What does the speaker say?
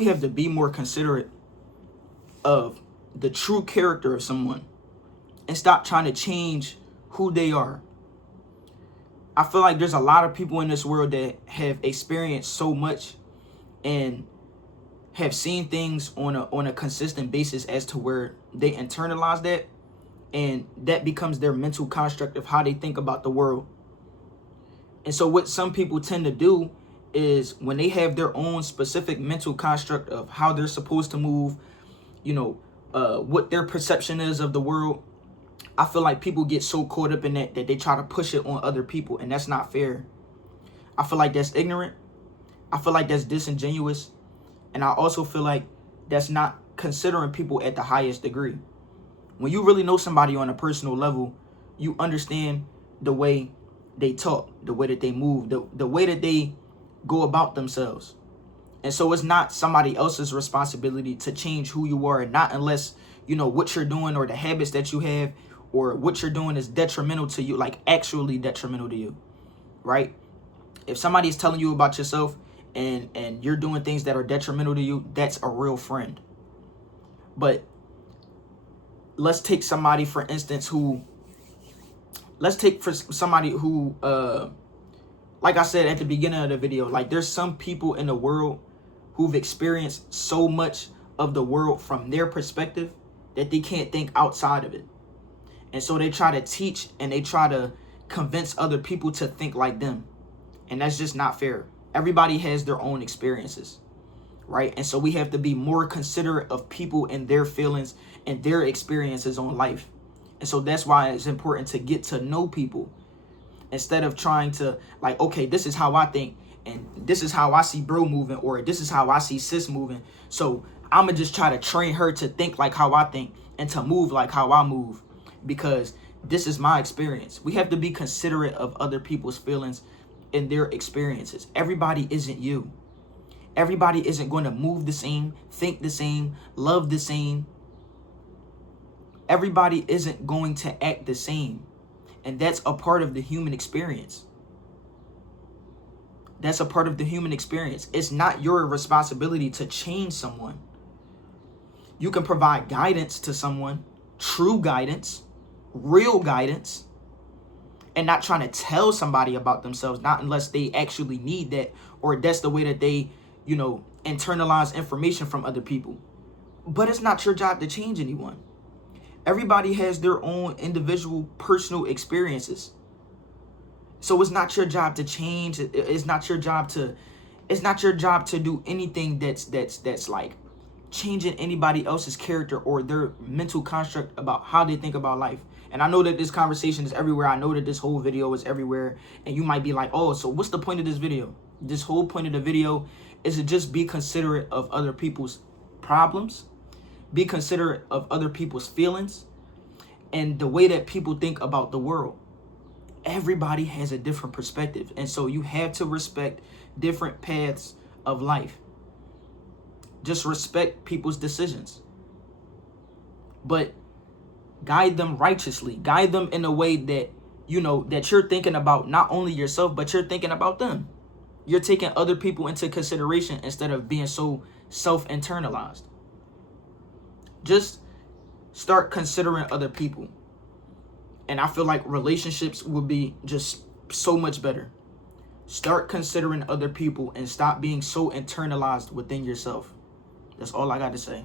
we have to be more considerate of the true character of someone and stop trying to change who they are. I feel like there's a lot of people in this world that have experienced so much and have seen things on a consistent basis as to where they internalize that, and that becomes their mental construct of how they think about the world. And so what some people tend to do is when they have their own specific mental construct of how they're supposed to move, what their perception is of the world, I feel like people get so caught up in that they try to push it on other people, and that's not fair. I feel like that's ignorant. I feel like that's disingenuous. And I also feel like that's not considering people at the highest degree. When you really know somebody on a personal level, you understand the way they talk, the way that they move, the way that they go about themselves. And so it's not somebody else's responsibility to change who you are, not unless, what you're doing or the habits that you have or what you're doing is detrimental to you, like actually detrimental to you, right? If somebody's telling you about yourself and you're doing things that are detrimental to you, that's a real friend. But let's take somebody, for instance, who, like I said at the beginning of the video, like there's some people in the world who've experienced so much of the world from their perspective that they can't think outside of it. And so they try to teach and they try to convince other people to think like them. And that's just not fair. Everybody has their own experiences, right? And so we have to be more considerate of people and their feelings and their experiences on life. And so that's why it's important to get to know people instead of trying to like, okay, this is how I think and this is how I see bro moving, or this is how I see sis moving. So I'm going to just try to train her to think like how I think and to move like how I move, because this is my experience. We have to be considerate of other people's feelings and their experiences. Everybody isn't you. Everybody isn't going to move the same, think the same, love the same. Everybody isn't going to act the same. And that's a part of the human experience. That's a part of the human experience. It's not your responsibility to change someone. You can provide guidance to someone, true guidance, real guidance, and not trying to tell somebody about themselves, not unless they actually need that, or that's the way that they, internalize information from other people. But it's not your job to change anyone. Everybody has their own individual personal experiences. So it's not your job to change. It's not your job to do anything that's like changing anybody else's character or their mental construct about how they think about life. And I know that this conversation is everywhere. I know that this whole video is everywhere. And you might be like, oh, so what's the point of this video? This whole point of the video is to just be considerate of other people's problems, be considerate of other people's feelings, and the way that people think about the world. Everybody has a different perspective. And so you have to respect different paths of life. Just respect people's decisions. But guide them righteously. Guide them in a way that, that you're thinking about not only yourself, but you're thinking about them. You're taking other people into consideration instead of being so self-internalized. Just start considering other people. And I feel like relationships will be just so much better. Start considering other people and stop being so internalized within yourself. That's all I got to say.